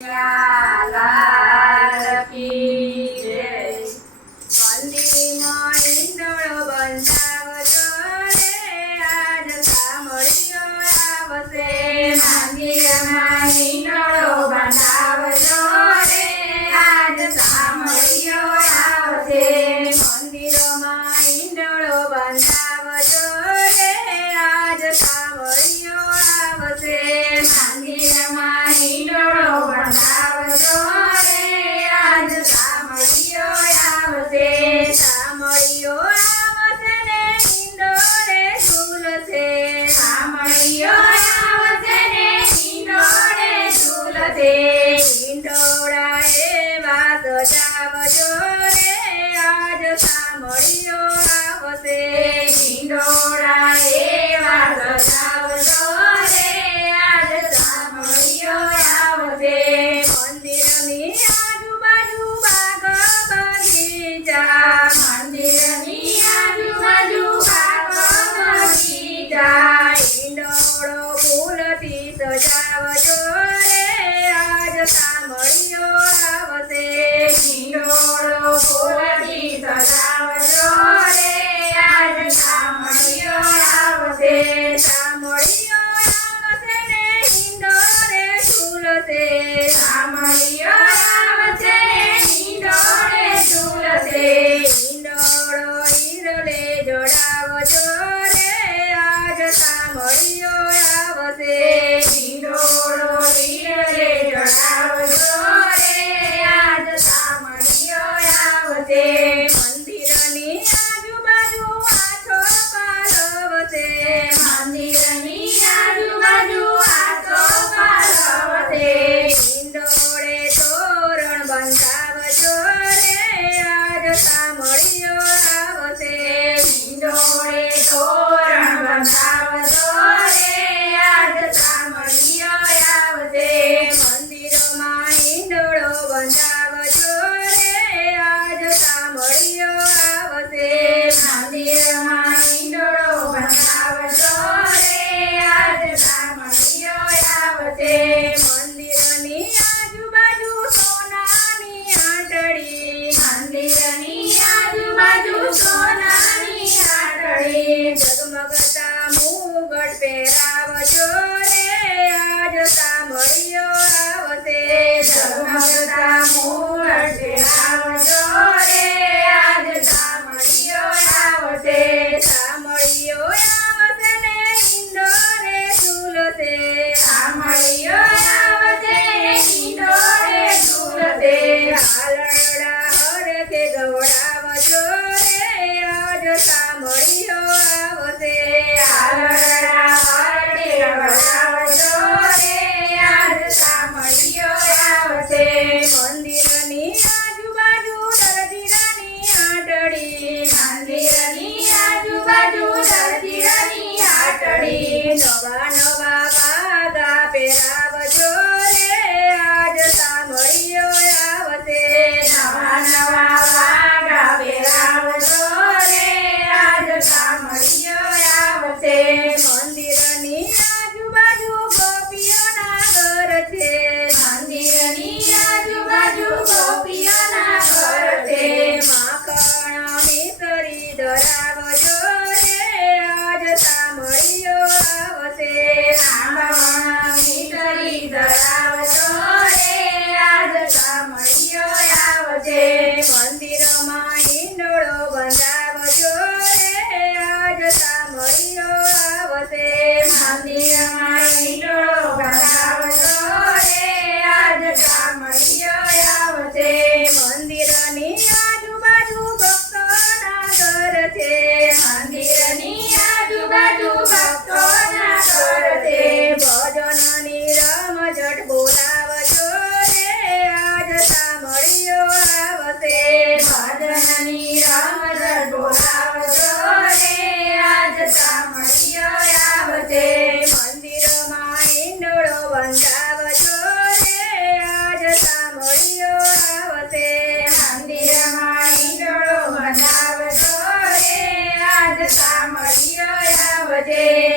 下来 ની રમત બોલાવજો રે આજ સામળીઓ આવતે મંદિરમાં ઈંડોળો બંધાવજો રે. આજ સામળીઓ આવતે મંદિરમાં ઈંડોળો બંધાવજો રે. આજ સામળીઓ આવતે